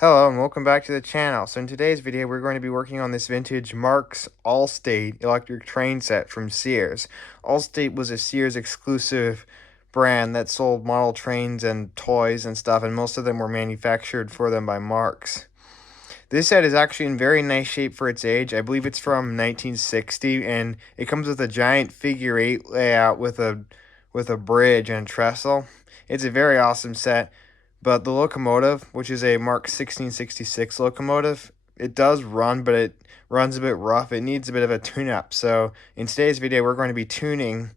Hello and welcome back to the channel. So in today's video we're going to be working on this vintage Marx Allstate electric train set from Sears. Allstate was a Sears exclusive brand that sold model trains and toys and stuff, and most of them were manufactured for them by Marx. This set is actually in very nice shape for its age. I believe it's from 1960, and it comes with a giant figure 8 layout with a bridge and trestle. It's a very awesome set. But the locomotive, which is a Mark 1666 locomotive, it does run, but it runs a bit rough. It needs a bit of a tune-up. So in today's video, we're going to be tuning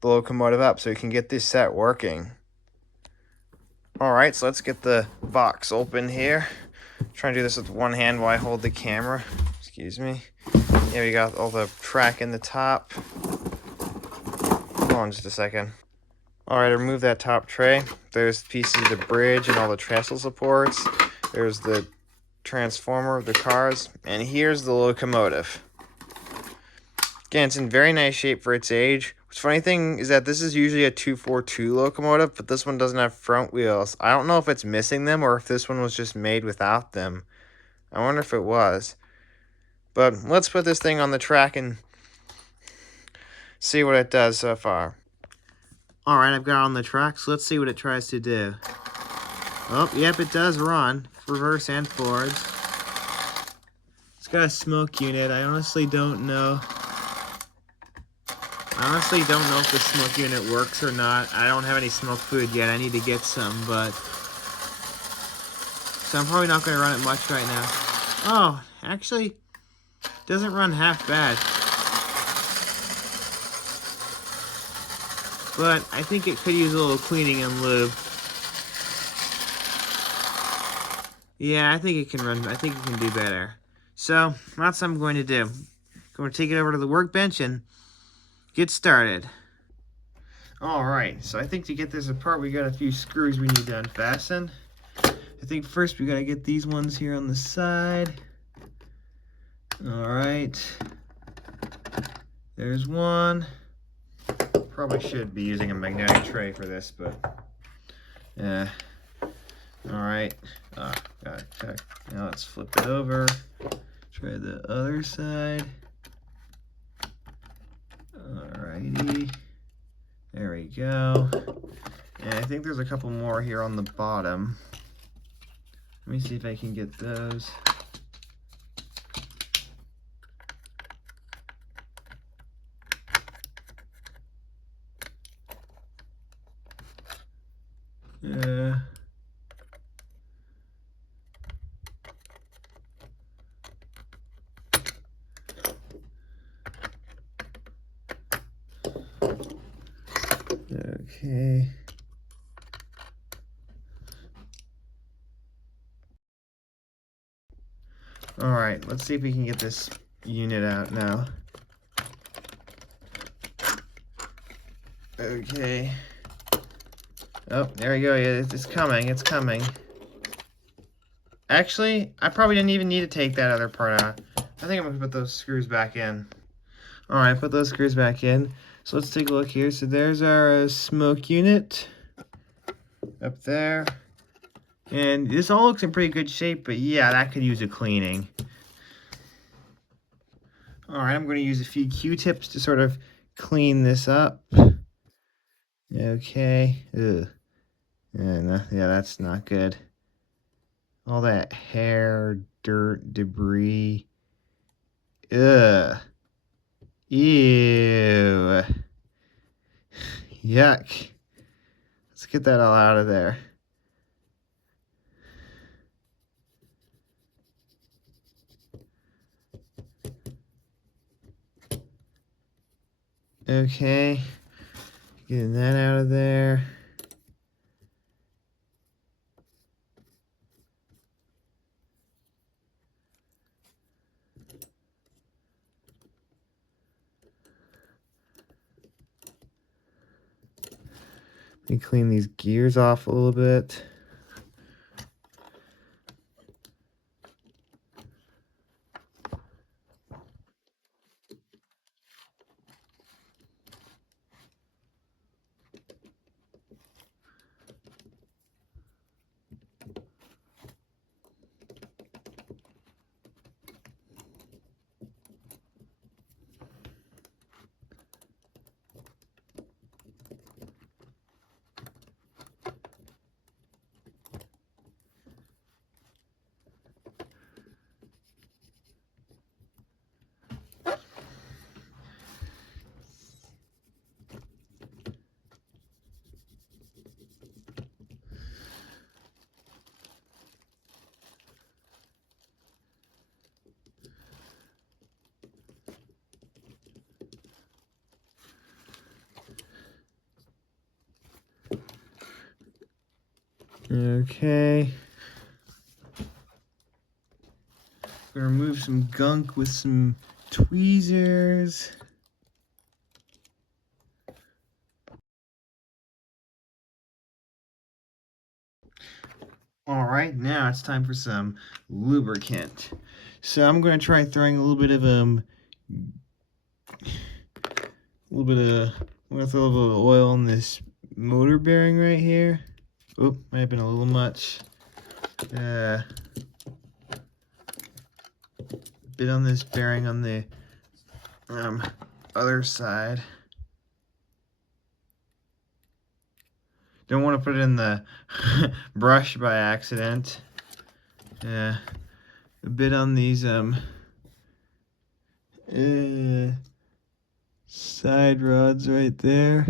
the locomotive up so we can get this set working. Alright, so let's get the box open here. Try and do this with one hand while I hold the camera. Excuse me. Here we got all the track in the top. Hold on just a second. Alright, I removed that top tray. There's pieces of the bridge and all the trestle supports. There's the transformer of the cars. And here's the locomotive. Again, it's in very nice shape for its age. What's funny thing is that this is usually a 242 locomotive, but this one doesn't have front wheels. I don't know if it's missing them or if this one was just made without them. I wonder if it was. But let's put this thing on the track and see what it does so far. Alright, I've got it on the track, so let's see what it tries to do. Oh, yep, it does run, reverse and forwards. It's got a smoke unit. I honestly don't know if the smoke unit works or not. I don't have any smoke fluid yet. I need to get some, but... So I'm probably not going to run it much right now. Oh, actually, it doesn't run half bad. But I think it could use a little cleaning and lube. Yeah, I think it can run. I think it can do better. So that's what I'm going to do. I'm going to take it over to the workbench and get started. Alright, so I think to get this apart, we got a few screws we need to unfasten. I think first we got to get these ones here on the side. Alright. There's one. Probably should be using a magnetic tray for this, but yeah. Alright. Got it. Check. Now let's flip it over. Try the other side. Alrighty. There we go. And I think there's a couple more here on the bottom. Let me see if I can get those. Okay. Alright, let's see if we can get this unit out now. Okay. Oh, there we go. Yeah, it's coming. It's coming. Actually, I probably didn't even need to take that other part out. I think I'm going to put those screws back in. Alright, put those screws back in. So let's take a look here. So there's our smoke unit up there. And this all looks in pretty good shape, but yeah, that could use a cleaning. Alright, I'm going to use a few Q-tips to sort of clean this up. Okay. Ugh. Yeah, that's not good. All that hair, dirt, debris. Ugh. Ew. Yuck. Let's get that all out of there. Okay. Getting that out of there. Let me clean these gears off a little bit. Okay. Gonna remove some gunk with some tweezers. Alright, now it's time for some lubricant. So I'm gonna try throwing a little bit of I'm gonna throw a little bit of oil on this motor bearing right here. Oh, might have been a little much. Bit on this bearing on the other side. Don't want to put it in the brush by accident. A bit on these side rods right there.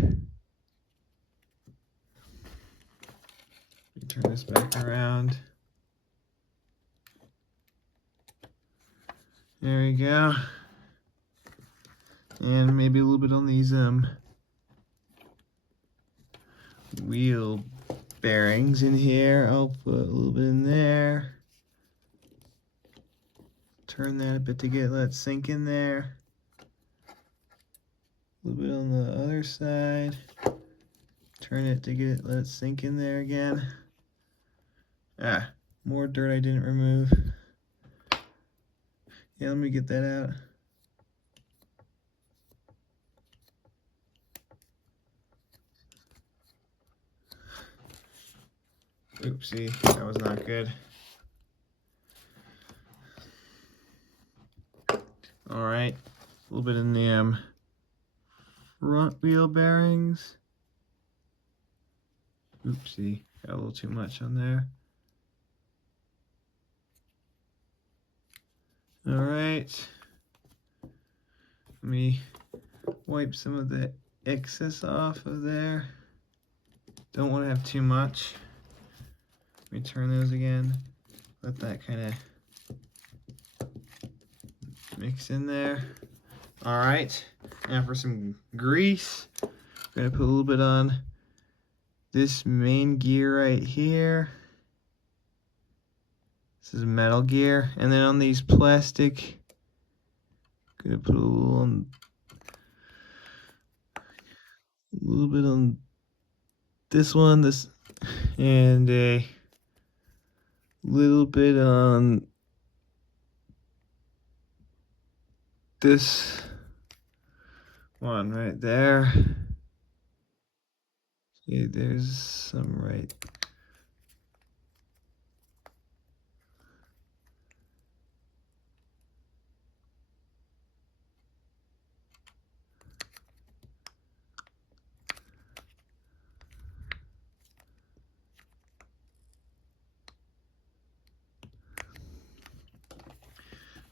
Turn this back around. There we go. And maybe a little bit on these wheel bearings in here. I'll put a little bit in there. Turn that a bit to let it sink in there. A little bit on the other side. Turn it to let it sink in there again. More dirt I didn't remove. Yeah, let me get that out. Oopsie, that was not good. Alright, a little bit in the front wheel bearings. Oopsie, got a little too much on there. Alright, let me wipe some of the excess off of there. Don't want to have too much. Let me turn those again. Let that kind of mix in there. Alright, now for some grease. I'm going to put a little bit on this main gear right here. This is metal gear. And then on these plastic, I'm going to put a little bit on this one, and a little bit on this one right there. See, there's some right.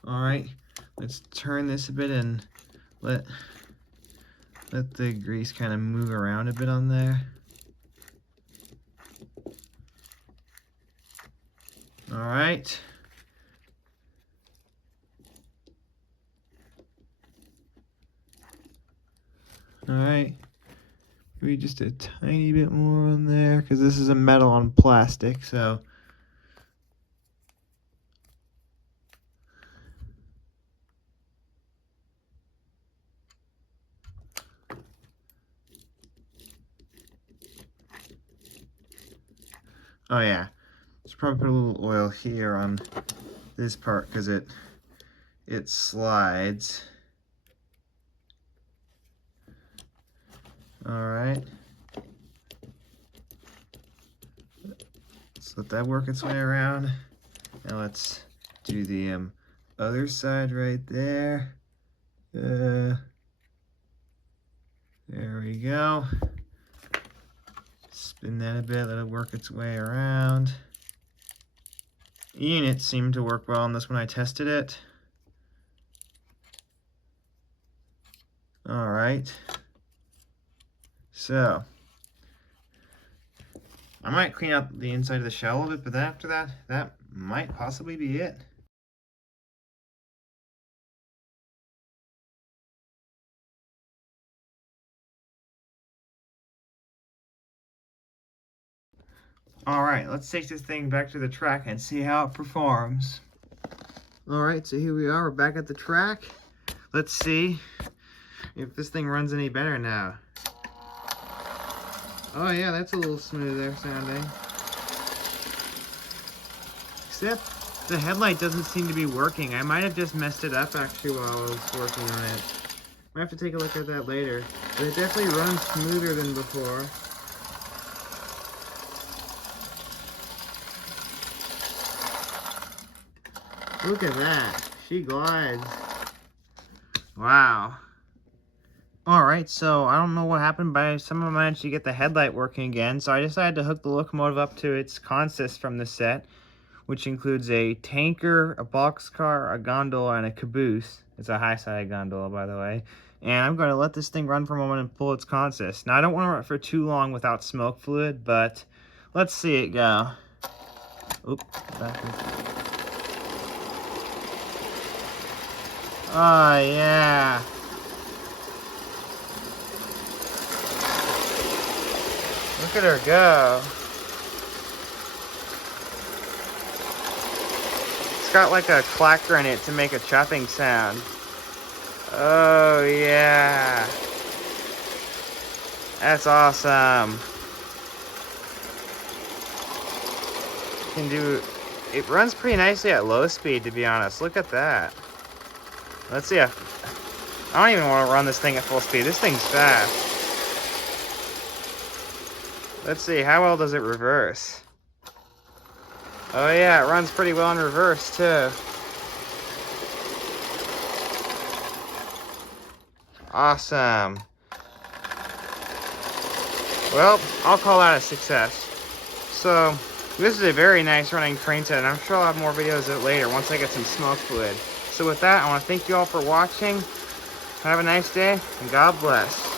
All right, let's turn this a bit and let the grease kind of move around a bit on there. All right. All right. Maybe just a tiny bit more on there, because this is a metal on plastic, so. Oh yeah, should probably put a little oil here on this part because it slides. All right, let's let that work its way around. Now let's do the other side right there. There we go. Spin that a bit, let it work its way around. Unit seemed to work well on this when I tested it. All right. So, I might clean out the inside of the shell a little bit, but then after that, that might possibly be it. Alright, let's take this thing back to the track and see how it performs. Alright, so here we are, we're back at the track. Let's see if this thing runs any better now. Oh yeah, that's a little smoother sounding. Except the headlight doesn't seem to be working. I might have just messed it up actually while I was working on it. I have to take a look at that later. But it definitely runs smoother than before. Look at that. She glides. Wow. Alright, so I don't know what happened, but somehow managed to get the headlight working again. So I decided to hook the locomotive up to its consist from the set, which includes a tanker, a boxcar, a gondola, and a caboose. It's a high-side gondola, by the way. And I'm going to let this thing run for a moment and pull its consist. Now, I don't want to run it for too long without smoke fluid, but let's see it go. Oop, back in. Oh, yeah. Look at her go. It's got like a clacker in it to make a chopping sound. Oh, yeah. That's awesome. It runs pretty nicely at low speed, to be honest. Look at that. Let's see if, I don't even want to run this thing at full speed. This thing's fast. Let's see, how well does it reverse? Oh yeah, it runs pretty well in reverse too. Awesome. Well, I'll call that a success. So, this is a very nice running train set, and I'm sure I'll have more videos of it later once I get some smoke fluid. So with that, I want to thank you all for watching. Have a nice day, and God bless.